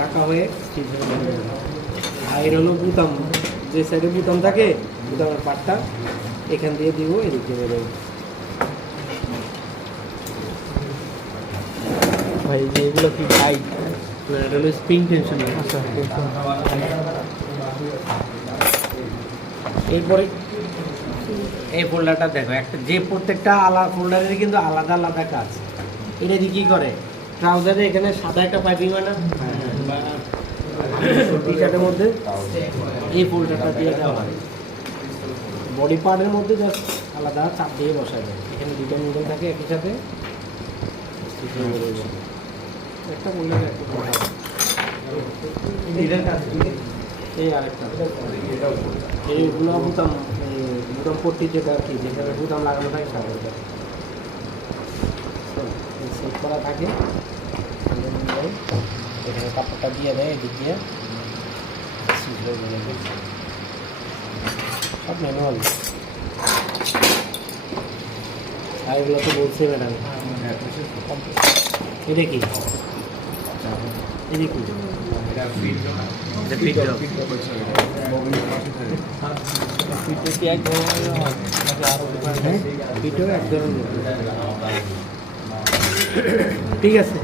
ঢাকা হয়ে স্টিচ হয়ে যাবে। আর এর হলো বুতাম, যে সাইডে বুতাম থাকে বুতামের পাটটা এখান দিয়ে দিব, এদিক দিয়ে বেরোবে। ভাই যে এগুলো কি টাইট? এটা হলো স্প্রিং টেনশন। আচ্ছা এরপরে এই ফোল্ডারটা দেখো, একটা যে প্রত্যেকটা আলাদা ফোল্ডারের কিন্তু আলাদা আলাদা কাজ। এটা দিয়ে কী করে, ট্রাউজারে এখানে সাদা একটা পাইপিং হয় না, টি শার্টের মধ্যে এই ফোল্ডারটা দিয়ে দেওয়া হয়। বডি পার্টের মধ্যে জাস্ট আলাদা চাপ দিয়ে বসা যায়। এখানে দুটো নিডল থাকে একই সাথে, একটা বললে এই আরেকটা এইগুলো বুতাম, বুতাম পট্টি যেটা আর কি, যেখানে বুতাম লাগানো থাকে সাদা সেট করা থাকে। এখানে কাপড়টা দিয়ে দেয়, এদিক দিয়ে সব ম্যানুয়াল। আর এগুলো তো বলছে ম্যাডাম। এটা কি, এটা কি, ঠিক আছে।